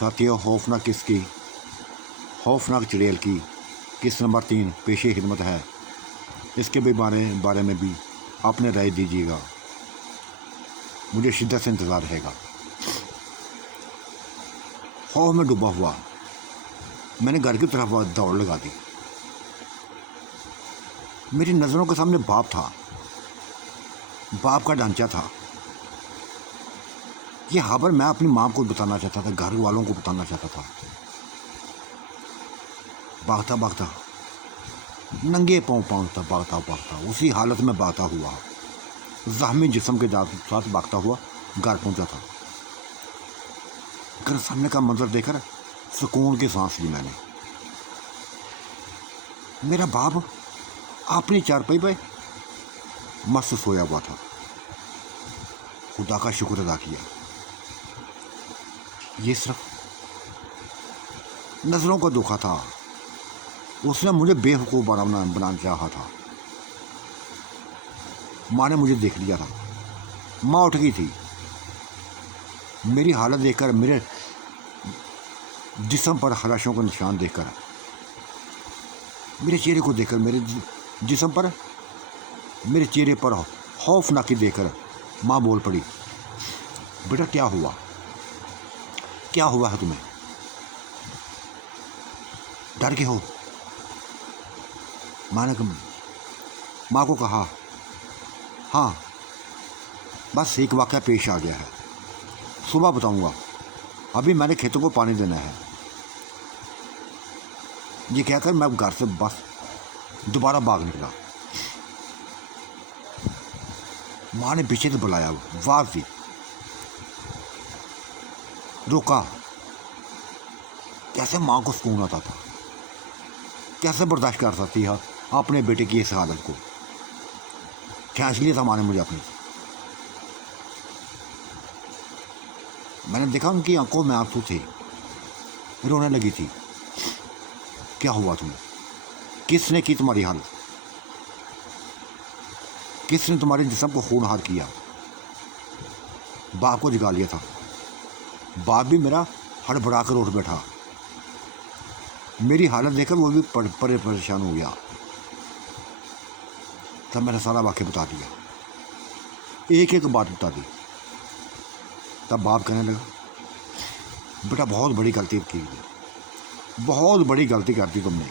साथियों, खौफनाक किसकी, खौफनाक चुड़ैल की किस नंबर 3 पेशे खिदमत है, इसके भी बारे में भी आपने राय दीजिएगा। मुझे शिद्दत से इंतज़ार रहेगा। खौफ में डूबा हुआ मैंने घर की तरफ दौड़ लगा दी। मेरी नज़रों के सामने बाप था, बाप का ढांचा था। ये खबर मैं अपनी माँ को बताना चाहता था, घर वालों को बताना चाहता था। भागता भागता नंगे पाँव भागता भागता उसी हालत में भागता हुआ, ज़ख्मी जिस्म के साथ भागता हुआ घर पहुंचा था। घर सामने का मंजर देखकर सुकून की सांस ली मैंने। मेरा बाप अपनी चारपाई पे मस्त सोया हुआ था। खुदा का शुक्र अदा किया। ये सिर्फ नजरों का धोखा था। उसने मुझे बेवकूफ़ बनाना चाहा था। माँ ने मुझे देख लिया था। माँ उठ गई थी। मेरी हालत देखकर, मेरे जिस्म पर खराशों का निशान देखकर, मेरे चेहरे को देखकर, मेरे जिस्म पर, मेरे चेहरे पर खौफनाकी देखकर माँ बोल पड़ी, बेटा क्या हुआ, क्या हुआ है तुम्हें, डर के हो? माँ को कहा, हाँ बस एक वाक़या पेश आ गया है, सुबह बताऊंगा, अभी मैंने खेतों को पानी देना है। ये कहकर मैं घर से बस दोबारा भाग निकला। माँ ने पीछे से बुलाया, आवाज़ दी, रोका। कैसे माँ को सुकून आता था, कैसे बर्दाश्त कर सकती है अपने बेटे की इस हालत को। खींच लिया था माँ ने मुझे अपनी। मैंने देखा उनकी आंखों में आंसू थे, रोने लगी थी। क्या हुआ तुम्हें, किसने की तुम्हारी हालत, किसने तुम्हारे जिस्म को खूनहार किया? बाप को जगा लिया था। बाप भी मेरा हड़बड़ा कर उठ बैठा। मेरी हालत देखकर वो भी परेशान हो गया। तब मैंने सारा वाक़या बता दिया, एक एक बात बता दी। तब बाप कहने लगा, बेटा बहुत बड़ी गलती की, बहुत बड़ी गलती कर दी तुमने।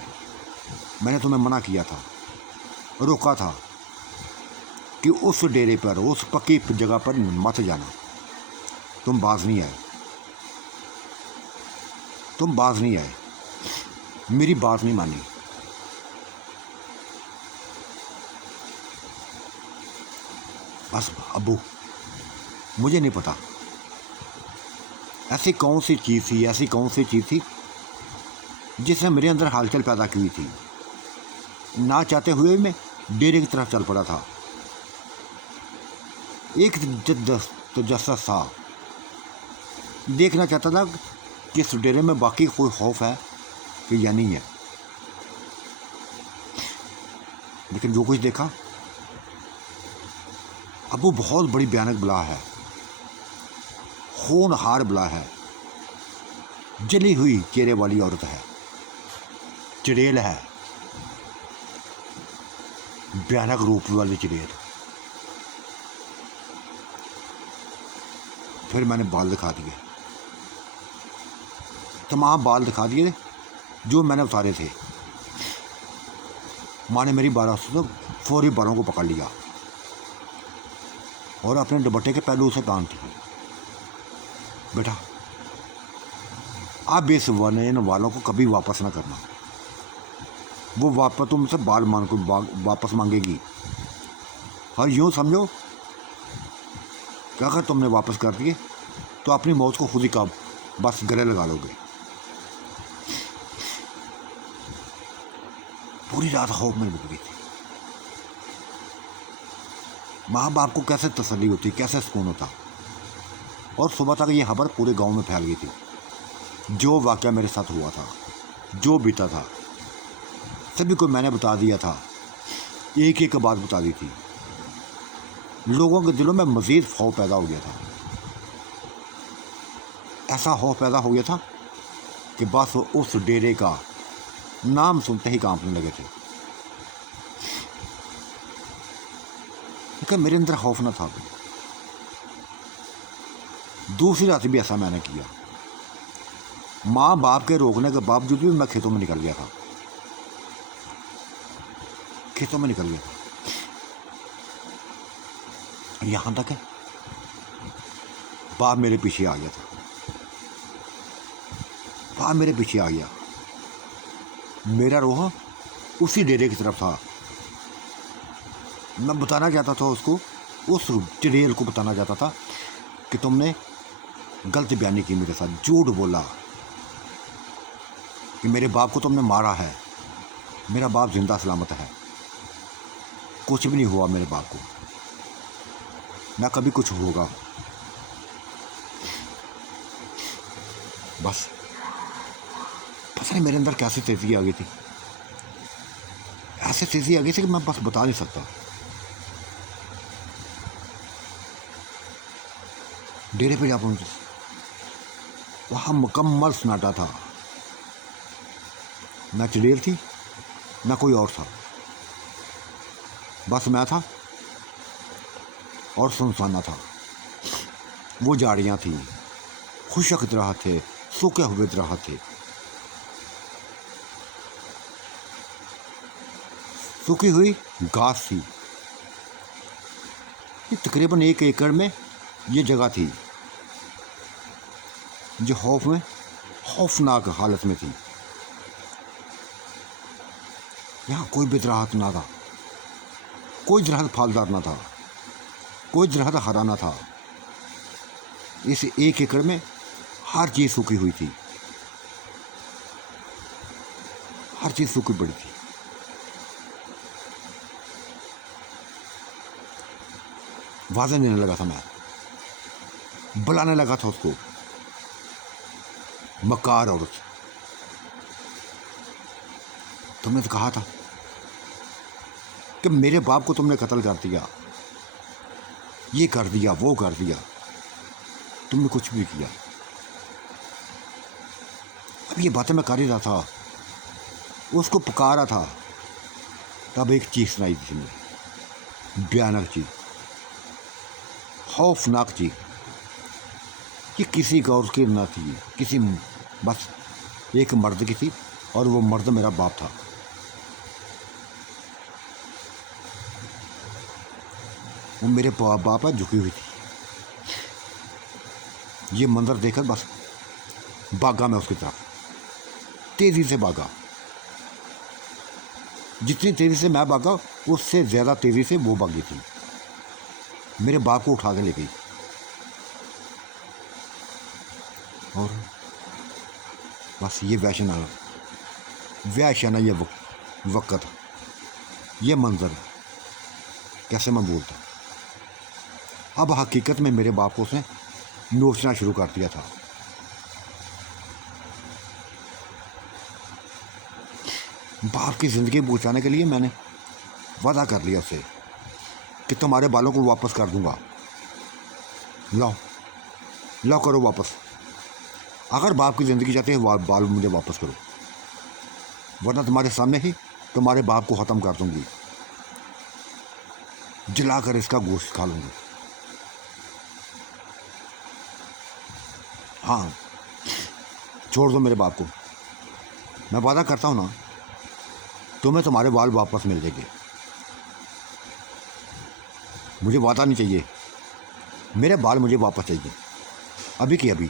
मैंने तुम्हें मना किया था, रोका था कि उस डेरे पर, उस पक्की जगह पर मत जाना। तुम बाज नहीं आए, तुम बाज नहीं आए, मेरी बात नहीं मानी। बस अब्बू, मुझे नहीं पता ऐसी कौन सी चीज़ थी, ऐसी कौन सी चीज़ थी जिसने मेरे अंदर हलचल पैदा की थी। ना चाहते हुए मैं डेरे की तरफ चल पड़ा था। एक तजस्सुस था, देखना चाहता था कि इस डेरे में बाकी कोई खौफ है कि या नहीं है। लेकिन जो कुछ देखा, अब वो बहुत बड़ी भयानक बला है, खूनहार बला है। जली हुई चेहरे वाली औरत है, चुड़ैल है, भयानक रूप वाली चुड़ैल। फिर मैंने बाल दिखा दिए, तमाम बाल दिखा दिए जो मैंने उतारे थे। माँ ने मेरी बालों फौरी बालों को पकड़ लिया और अपने दुपट्टे के पहलू से बांध दिए। बेटा आप इस वालों को कभी वापस ना करना। वो वापस तुमसे बाल मान को वापस मांगेगी, और यूँ समझो कि अगर तुमने वापस कर दिए तो अपनी मौत को खुद ही बस गले लगा लोगे। पूरी रात खौफ में डूब गई थी। माँ बाप को कैसे तसल्ली होती, कैसे सुकून होता। और सुबह तक ये खबर पूरे गांव में फैल गई थी। जो वाक़या मेरे साथ हुआ था, जो बीता था, सभी को मैंने बता दिया था, एक एक बात बता दी थी। लोगों के दिलों में मज़ीद खौफ पैदा हो गया था। ऐसा खौफ पैदा हो गया था कि बस उस डेरे का नाम सुनते ही कांपने लगे थे। लेकिन मेरे अंदर खौफ न था। दूसरी रात भी ऐसा मैंने किया। माँ बाप के रोकने के बावजूद भी मैं खेतों में निकल गया था, खेतों में निकल गया था। यहाँ तक है बाप मेरे पीछे आ गया था, बाप मेरे पीछे आ गया। मेरा रोह उसी डेरे की तरफ था। मैं बताना चाहता था उसको, उस चिड़ैल को बताना चाहता था कि तुमने गलत बयानी की मेरे साथ, झूठ बोला कि मेरे बाप को तुमने मारा है। मेरा बाप जिंदा सलामत है, कुछ भी नहीं हुआ मेरे बाप को, ना कभी कुछ होगा। बस पता नहीं मेरे अंदर कैसी तेजी आ गई थी, ऐसे तेजी आ गई थी कि मैं बस बता नहीं सकता। डेरे पे जा पहुंचे, वहाँ मुकम्मल सन्नाटा था। ना चिड़ैल थी ना कोई और था, बस मैं था और सुनसाना था। वो झाड़ियाँ थी, खुशक तरह थे, सूखे हुए तरह थे, सूखी हुई घास थी। ये तकरीबन 1 एकड़ में ये जगह थी जो खौफनाक हालत में थी। यहाँ कोई भी दरख्त ना था, कोई दरख्त फलदार ना था, कोई दरख्त हरा ना था। इस 1 एकड़ में हर चीज़ सूखी हुई थी, हर चीज़ सूखी पड़ी थी। आवाज़ें देने लगा था मैं, बुलाने लगा था उसको, मकार औरत, तुमने तो कहा था कि मेरे बाप को तुमने कत्ल कर दिया, ये कर दिया, वो कर दिया, तुमने कुछ भी किया। अब ये बातें मैं कर ही रहा था, उसको पुकारा था, तब एक चीज़ सुनाई थी मुझे, भयानक चीज़, खौफनाक चीज़, कि किसी गौर की न थी, किसी बस एक मर्द की थी, और वो मर्द मेरा बाप था। वो मेरे बाप पर झुकी हुई थी। ये मंजर देखकर बस भागा मैं उसकी तरफ, तेज़ी से भागा। जितनी तेज़ी से मैं भागा उससे ज़्यादा तेज़ी से वो भागी थी, मेरे बाप को उठा के ले गई। और बस ये वैशना ये वक़्त, ये मंजर, कैसे मैं बोलता। अब हकीकत में मेरे बाप को उसने नोचना शुरू कर दिया था। बाप की ज़िंदगी बचाने के लिए मैंने वादा कर लिया उससे कि तुम्हारे बालों को वापस कर दूंगा, लाओ लाओ करो वापस। अगर बाप की ज़िंदगी चाहते हैं बाल मुझे वापस करो, वरना तुम्हारे सामने ही तुम्हारे बाप को ख़त्म कर दूंगी, जलाकर इसका गोश्त खा लूँगी। हाँ, छोड़ दो मेरे बाप को, मैं वादा करता हूँ ना, तुम्हें तुम्हारे बाल वापस मिल जाएंगे। मुझे वादा नहीं चाहिए, मेरे बाल मुझे वापस चाहिए, अभी की अभी।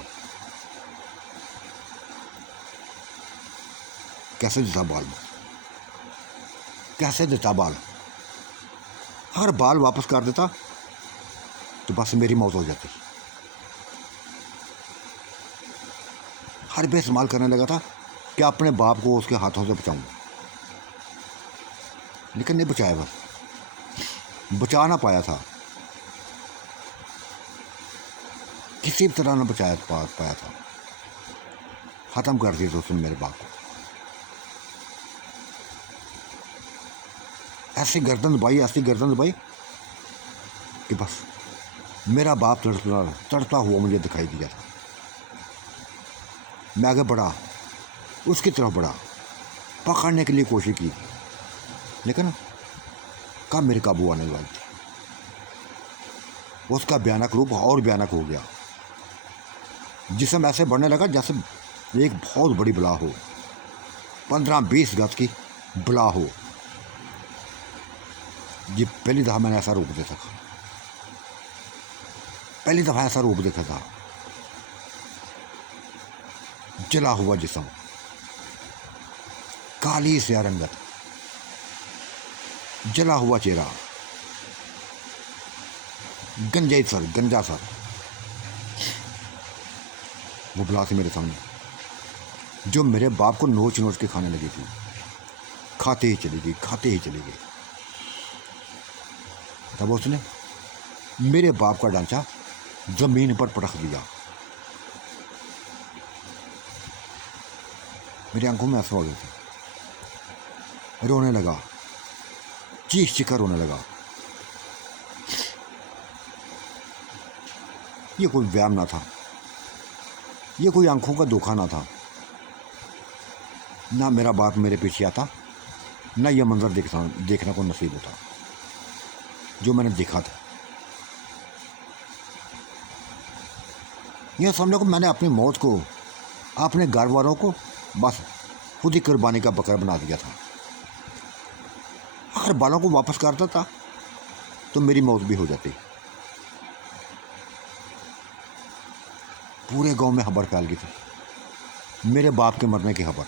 कैसे देता बाल, कैसे देता बाल? अगर बाल वापस कर देता तो बस मेरी मौत हो जाती। हर पे इस्तेमाल करने लगा था कि अपने बाप को उसके हाथों से बचाऊं, लेकिन नहीं बचाया, बस बचा ना पाया था, किसी भी तरह ना पाया था। ख़त्म कर दिया था उसने मेरे बाप को। ऐसी गर्दन दबाई कि बस मेरा बाप तड़पता हुआ मुझे दिखाई दिया था। मैं आगे बढ़ा, उसकी तरफ बढ़ा, पकड़ने के लिए कोशिश की, लेकिन कब मेरे काबू आने वाली थी। उसका भयानक रूप और भयानक हो गया। जिसम ऐसे बढ़ने लगा जैसे एक बहुत बड़ी बला हो, 15-20 गज की बला हो। ये पहली दफ़ा मैंने ऐसा रूप देखा, पहली दफ़ा ऐसा रूप देखा था। जला हुआ जिसम, काली स्या रंगत, जला हुआ चेहरा, गंजा सर। वो बला थी मेरे सामने, जो मेरे बाप को नोच नोच के खाने लगी थी। खाते ही चली गई, खाते ही चली गई। तब उसने मेरे बाप का ढांचा जमीन पर पटक दिया। मेरी आंखों में आंसू हो गए थे। रोने लगा, चीख चीख कर रोने लगा। ये कोई व्यायाम ना था, ये कोई आंखों का धोखा ना था। ना मेरा बाप मेरे पीछे आता, ना यह मंजर देखने को नसीब होता जो मैंने देखा था। यह समझो कि मैंने अपनी मौत को, अपने घर वालों को बस खुद ही कुर्बानी का बकरा बना दिया था। अगर बालों को वापस करता था तो मेरी मौत भी हो जाती। पूरे गांव में खबर फैल गई थी मेरे बाप के मरने की खबर।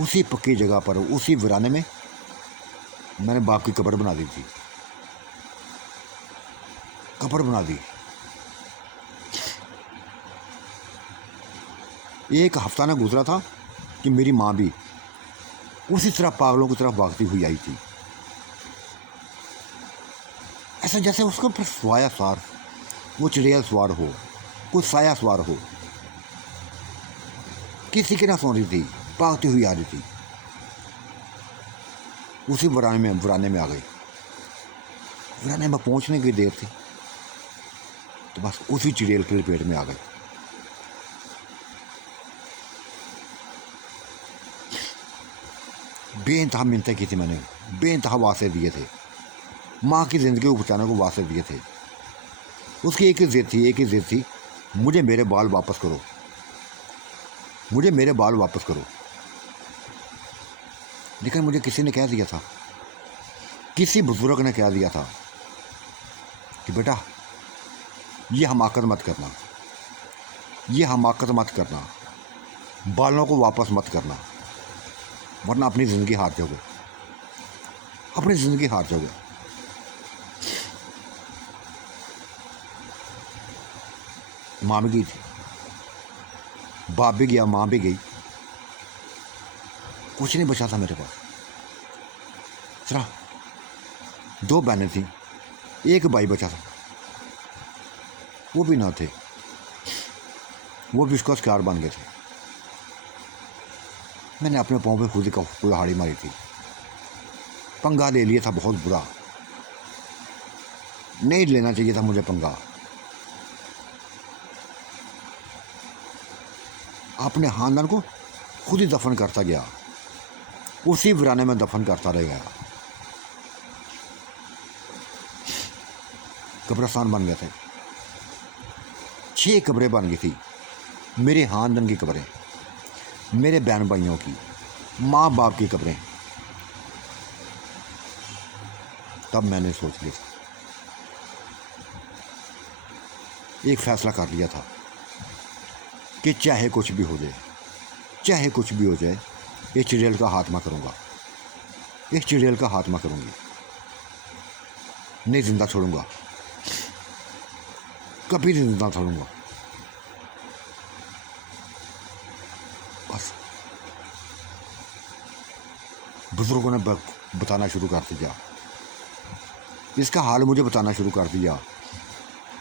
उसी पक्की जगह पर, उसी वीराने में मैंने बाप की कब्र बना दी थी। कब्र बना दी। एक हफ्ता ना गुजरा था कि मेरी माँ भी उसी तरह पागलों की तरफ भागती हुई आई थी। ऐसा जैसे उसके ऊपर स्वाया सवार, वो चिड़िया सवार हो, कुछ साया सवार हो। किसी की ना सो रही थी, भागती हुई आ रही थी। उसी वीराने में आ गई। वीराने में पहुंचने की देर थी तो बस उसी चिड़ियल के पेट में आ गई। बेइंतहा मिन्नतें की थी मैंने, बेइंतहा वास्ते दिए थे। माँ की ज़िंदगी को बचाने को वास्ते दिए थे। उसकी एक ही जिद थी, एक ही जिद थी, मुझे मेरे बाल वापस करो, मुझे मेरे बाल वापस करो। लेकिन मुझे किसी ने कह दिया था, किसी बुजुर्ग ने कह दिया था कि बेटा ये हमाकत मत करना, ये हमाकत मत करना, बालों को वापस मत करना, वरना अपनी ज़िंदगी हार जाओगे, अपनी ज़िंदगी हार जाओगे। माँ भी गई थी, बाप भी गया, माँ भी गई। कुछ नहीं बचा था मेरे पास। सिर्फ 2 बहनें थीं, एक भाई बचा था, वो भी ना थे, वो भी उसका शिकार बन गए थे। मैंने अपने पाँव पे खुद ही कुल्हाड़ी मारी थी। पंगा ले लिया था बहुत बुरा, नहीं लेना चाहिए था मुझे पंगा। अपने खानदान को खुद ही दफन करता गया, उसी वीराने में दफन करता रह गया। कब्रिस्तान बन गए थे, 6 कब्रें बन गई थी मेरे खानदान की कब्रें, मेरे बहन भाइयों की, माँ बाप की कब्रें। तब मैंने सोच लिया, एक फैसला कर लिया था कि चाहे कुछ भी हो जाए, चाहे कुछ भी हो जाए, इस चिड़ियल का खात्मा करूँगा, इस चिड़ियल का खात्मा करूँगी, नहीं जिंदा छोड़ूंगा, कभी नहीं जिंदा छोड़ूंगा। बस बुजुर्गों ने बताना शुरू कर दिया, इसका हाल मुझे बताना शुरू कर दिया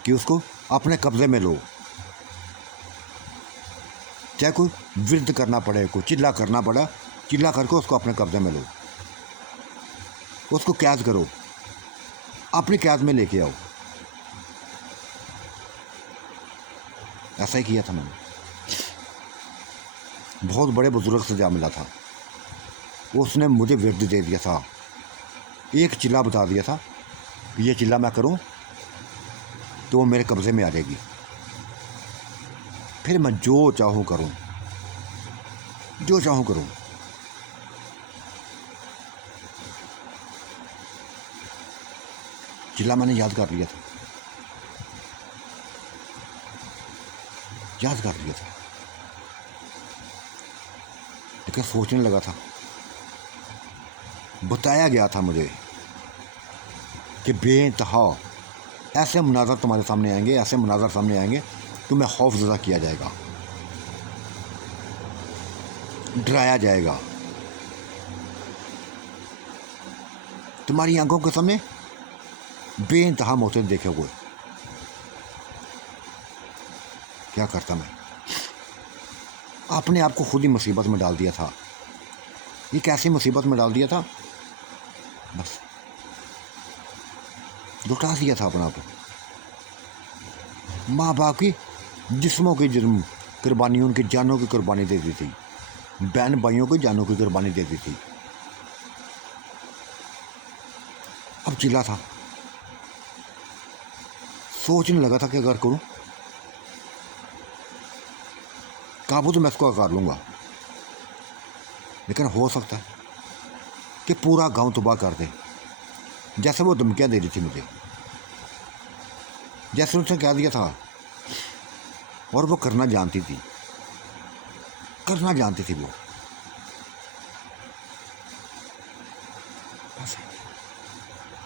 कि उसको अपने कब्जे में लो, चाहे कोई विरुद्ध करना पड़े, कोई चिल्ला करना पड़ा, चिल्ला करके उसको अपने कब्जे में लो, उसको कैद करो, अपनी कैद में लेके आओ। ऐसा ही किया था मैंने। बहुत बड़े बुजुर्ग से जा मिला था। उसने मुझे विरद दे दिया था, एक चिल्ला बता दिया था कि ये चिल्ला मैं करूं तो वो मेरे कब्ज़े में आ जाएगी, फिर मैं जो चाहूँ करूं, जो चाहूँ करूं। चिल्ला मैंने याद कर लिया था, याद कर लिया था, लेकिन सोचने लगा था, बताया गया था मुझे कि बेइंतहा ऐसे मुनाज़र तुम्हारे सामने आएंगे, ऐसे मुनाज़र सामने आएंगे, तुम्हें खौफज़दा किया जाएगा, डराया जाएगा, तुम्हारी आंखों के सामने बेइंतहा मौतें देखे हुए। क्या करता मैं, अपने आप को खुद ही मुसीबत में डाल दिया था। ये कैसी मुसीबत में डाल दिया था, बस लुटा दिया था अपना आप। माँ बाप की जिस्मों की जुर्म कुर्बानी, उनकी जानों की कुर्बानी दे दी थी, बहन भाइयों की जानों की कुर्बानी दे दी थी। अब चिल्ला था, सोचने लगा था कि अगर करूं काबू तो मैं इसको कर लूंगा, लेकिन हो सकता है कि पूरा गांव तबाह कर दे, जैसे वो धमकियां दे रही थी मुझे, जैसे उसने कह दिया था। और वो करना जानती थी, करना जानती थी वो। बस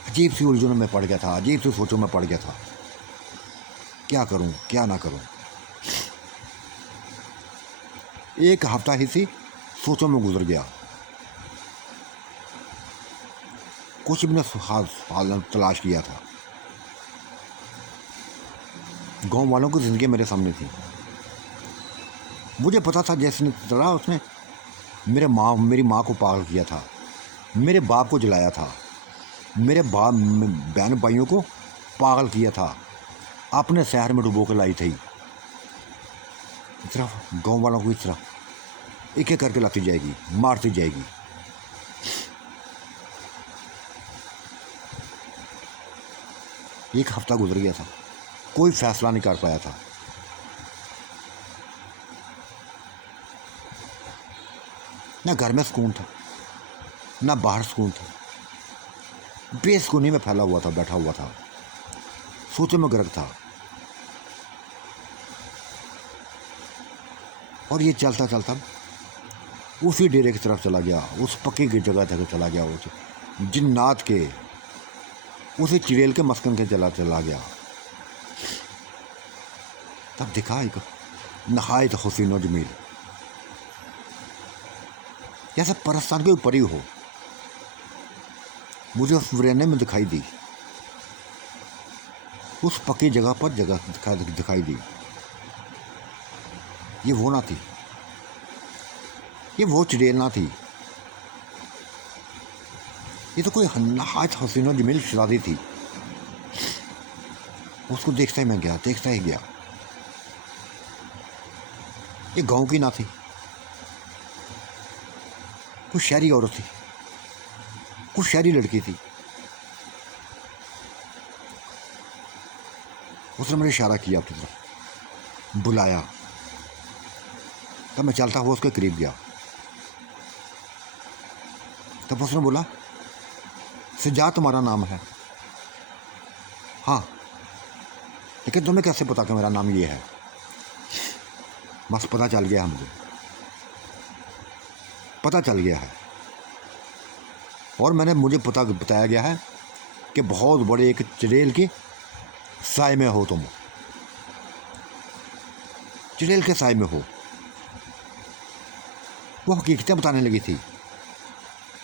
अजीब सी उलझनों में पड़ गया था, अजीब सी सोचों में पड़ गया था, क्या करूं क्या ना करूं। एक हफ्ता ही सी सोचों में गुजर गया, कुछ भी ने हाल तलाश किया था। गांव वालों की ज़िंदगी मेरे सामने थी, मुझे पता था जैसे तरह उसने मेरी माँ को पागल किया था, मेरे बाप को जलाया था, मेरे बहन भाइयों को पागल किया था, अपने शहर में डुबो कर लाई थी। इस तरह गाँव वालों को इस तरह एक एक करके लाती जाएगी, मारती जाएगी। एक हफ्ता गुजर गया था, कोई फैसला नहीं कर पाया था। ना घर में सुकून था, ना बाहर सुकून था, बेसुकूनी में फैला हुआ था, बैठा हुआ था, सोचों में गर्क था। और ये चलता चलता उसी डेरे की तरफ चला गया, उस पक्की की जगह तक चला गया, उस जिन्नात के, उसी चिड़ेल के मस्कन के चला गया। तब दिखा एक नहायत हुसीन व जमील, जैसे परस्तान के ऊपर ही हो, मुझे उस वरेने में दिखाई दी, उस पक्की जगह पर दिखाई दी। ये वो ना थी, ये वो चिड़ेल ना थी, ये तो कोई नहायत हसीन व जमील शरादी थी। उसको देखता ही मैं गया, देखता ही गया। ये गांव की ना थी, कुछ शहरी औरत थी, कुछ शहरी लड़की थी। उसने मुझे इशारा किया अपनी तरफ, बुलाया। तब मैं चलता हुआ उसके करीब गया। तब उसने बोला, सजा तुम्हारा नाम है? हाँ। लेकिन तुम्हें कैसे पता कि मेरा नाम ये है? बस पता चल गया है, मुझे पता चल गया है। और मुझे बताया गया है कि बहुत बड़े एक चिड़ेल की साय में हो तुम, चिड़ेल के साय में हो। वो हकीकतें बताने लगी थी,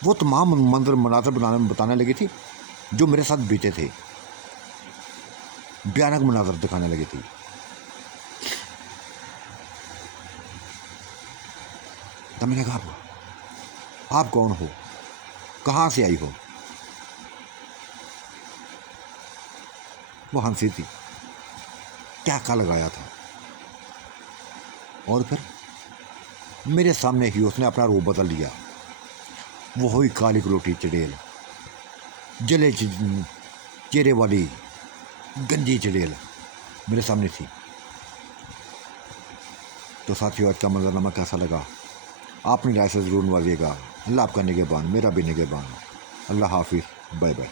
वो तमाम मनाज़र बताने लगी थी जो मेरे साथ बीते थे, भयानक मनाज़र दिखाने लगी थी। तब मैंने कहा, आप कौन हो, कहाँ से आई हो? वो हंसी थी, क्या लगाया था। और फिर मेरे सामने ही उसने अपना रूप बदल लिया। वो हुई काली कलोटी चुड़ैल, जले चेहरे वाली गंजी चुड़ैल मेरे सामने थी। तो साथियों, आज का मंजरनामा कैसा लगा? अपनी राय से ज़रूर नवाजिएगा। अल्लाह आपका निगहबान, मेरा भी निगहबान। अल्लाह हाफिज़, बाय बाय।